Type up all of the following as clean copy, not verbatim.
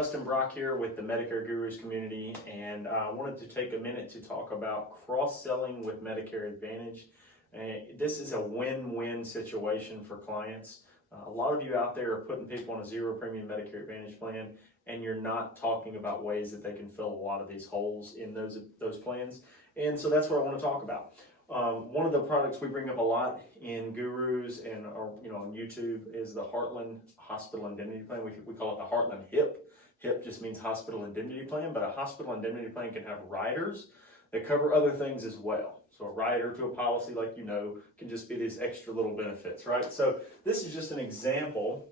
Justin Brock here with the Medicare Gurus Community, and I wanted to take a minute to talk about cross-selling with Medicare Advantage. This is a win-win situation for clients. A lot of you out there are putting people on a zero premium Medicare Advantage plan, and you're not talking about ways that they can fill a lot of these holes in those plans. And so that's what I want to talk about. One of the products we bring up a lot in Gurus and on YouTube is the Heartland Hospital Indemnity Plan. We call it the Heartland HIP. HIP just means Hospital Indemnity Plan, but a Hospital Indemnity Plan can have riders that cover other things as well. So a rider to a policy, like can just be these extra little benefits, right? So this is just an example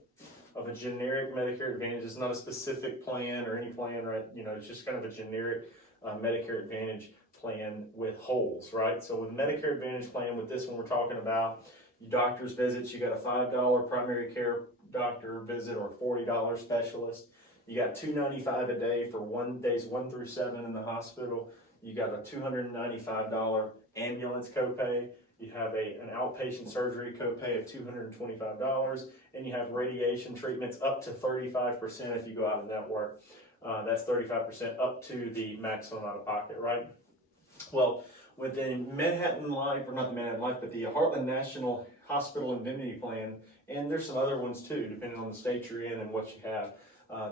of a generic Medicare Advantage. It's not a specific plan or any plan, right? It's just kind of a generic Medicare Advantage plan with holes, right? So with Medicare Advantage plan, with this one we're talking about, your doctor's visits, you got a $5 primary care doctor visit or $40 specialist. You got $295 a day for days 1 through 7 in the hospital. You got a $295 ambulance copay. You have an outpatient surgery copay of $225, and you have radiation treatments up to 35% if you go out of network. That's 35% up to the maximum out of pocket, right? Well, within Manhattan Life, or not the Manhattan Life, but the Heartland National Hospital Indemnity Plan, and there's some other ones too, depending on the state you're in and what you have,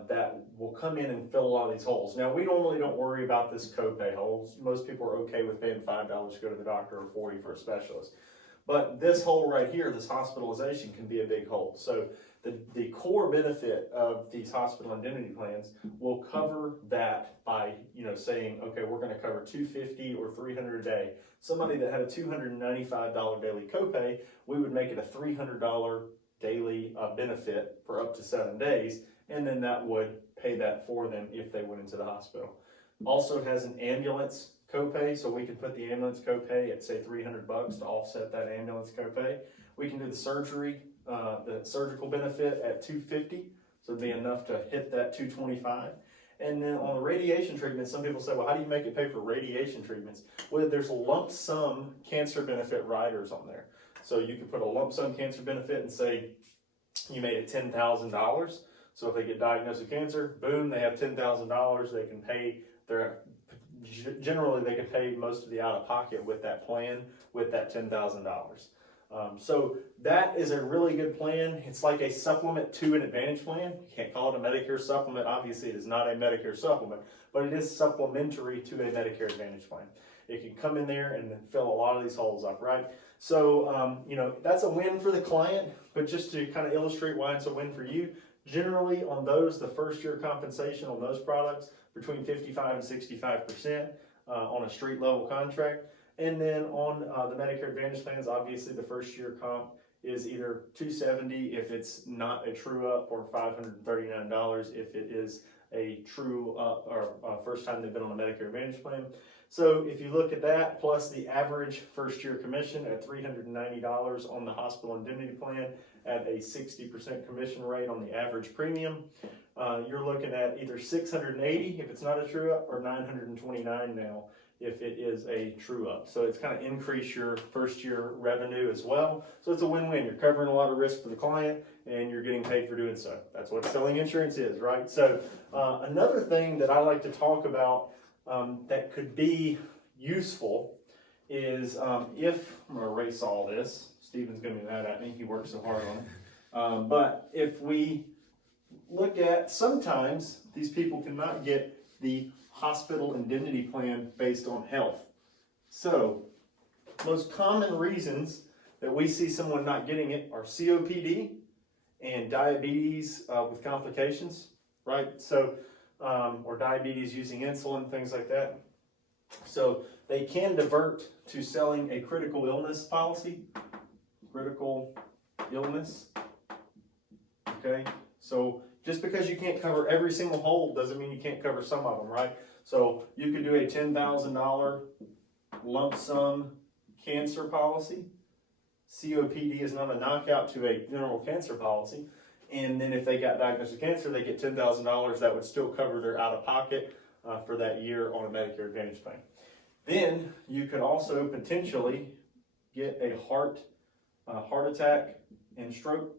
that will come in and fill a lot of these holes. Now, we normally don't worry about this copay holes. Most people are okay with paying $5 to go to the doctor or $40 for a specialist. But this hole right here, this hospitalization, can be a big hole. So the core benefit of these hospital indemnity plans will cover that by saying, okay, we're going to cover $250 or $300 a day. Somebody that had a $295 daily copay, we would make it a $300 daily benefit for up to 7 days, and then that would pay that for them if they went into the hospital. Also, it has an ambulance copay, so we can put the ambulance copay at say $300 to offset that ambulance copay. We can do the surgical benefit at $250, so it'd be enough to hit that $225. And then on the radiation treatment, some people say, well, how do you make it pay for radiation treatments? Well, there's a lump sum cancer benefit riders on there. So you could put a lump sum cancer benefit and say you made it $10,000. So if they get diagnosed with cancer, boom, they have $10,000. They can pay generally they can pay most of the out-of-pocket with that plan, with that $10,000. So that is a really good plan. It's like a supplement to an Advantage plan. You can't call it a Medicare supplement. Obviously, it is not a Medicare supplement, but it is supplementary to a Medicare Advantage plan. It can come in there and fill a lot of these holes up, right? So, that's a win for the client, but just to kind of illustrate why it's a win for you, generally on those, the first year compensation on those products, between 55 and 65% on a street level contract. And then on the Medicare Advantage plans, obviously the first year comp is either $270 if it's not a true up, or $539 if it is a true up or first time they've been on a Medicare Advantage plan. So if you look at that, plus the average first year commission at $390 on the hospital indemnity plan at a 60% commission rate on the average premium, you're looking at either $680 if it's not a true up, or $929 now if it is a true up. So it's kind of increase your first year revenue as well. So it's a win-win. You're covering a lot of risk for the client and you're getting paid for doing so. That's what selling insurance is, right? So another thing that I like to talk about that could be useful is if, I'm gonna erase all this. Stephen's gonna be mad at me, he works so hard on it. But if we look at, sometimes these people cannot get the hospital indemnity plan based on health. So most common reasons that we see someone not getting it are COPD and diabetes with complications, right? So or diabetes using insulin, things like that. So they can divert to selling a critical illness policy. Critical illness, okay? So just because you can't cover every single hole doesn't mean you can't cover some of them, right? So you could do a $10,000 lump sum cancer policy. COPD is not a knockout to a general cancer policy. And then if they got diagnosed with cancer, they get $10,000. That would still cover their out-of-pocket for that year on a Medicare Advantage plan. Then you could also potentially get a heart attack and stroke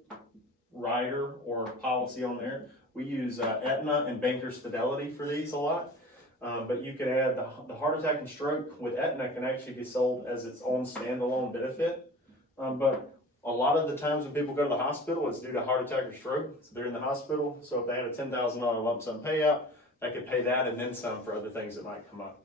rider or policy on there, We use Aetna and Bankers Fidelity for these a lot. But you could add the heart attack and stroke with Aetna can actually be sold as its own standalone benefit. But a lot of the times when people go to the hospital, it's due to heart attack or stroke. So they're in the hospital. So if they had a $10,000 lump sum payout, they could pay that and then some for other things that might come up.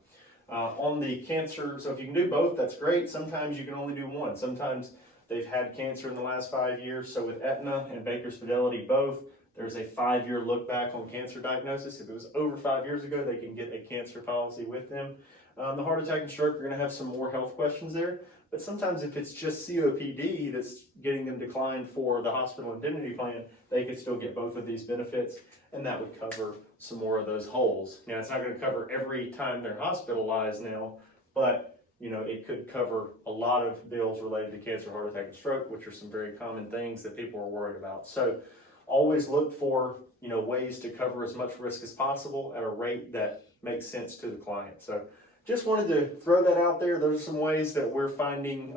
On the cancer, so if you can do both, that's great. Sometimes you can only do one. Sometimes they've had cancer in the last 5 years. So with Aetna and Bankers Fidelity both, there's a 5-year look back on cancer diagnosis. If it was over 5 years ago, they can get a cancer policy with them. The heart attack and stroke are going to have some more health questions there. But sometimes if it's just COPD that's getting them declined for the hospital indemnity plan, they could still get both of these benefits, and that would cover some more of those holes. Now, it's not going to cover every time they're hospitalized now, but it could cover a lot of bills related to cancer, heart attack, and stroke, which are some very common things that people are worried about. So always look for ways to cover as much risk as possible at a rate that makes sense to the client. So just wanted to throw that out there. Those are some ways that we're finding,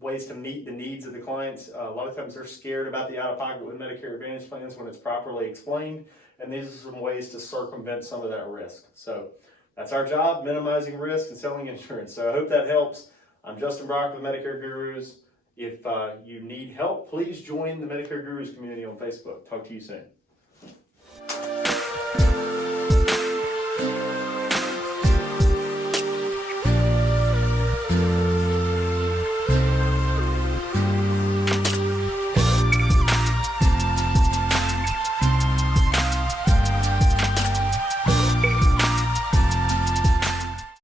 ways to meet the needs of the clients. A lot of times they're scared about the out-of-pocket with Medicare Advantage plans when it's properly explained, and these are some ways to circumvent some of that risk. So that's our job, minimizing risk and selling insurance. So I hope that helps. I'm Justin Brock with Medicare Gurus. If you need help, please join the Medicare Gurus community on Facebook. Talk to you soon.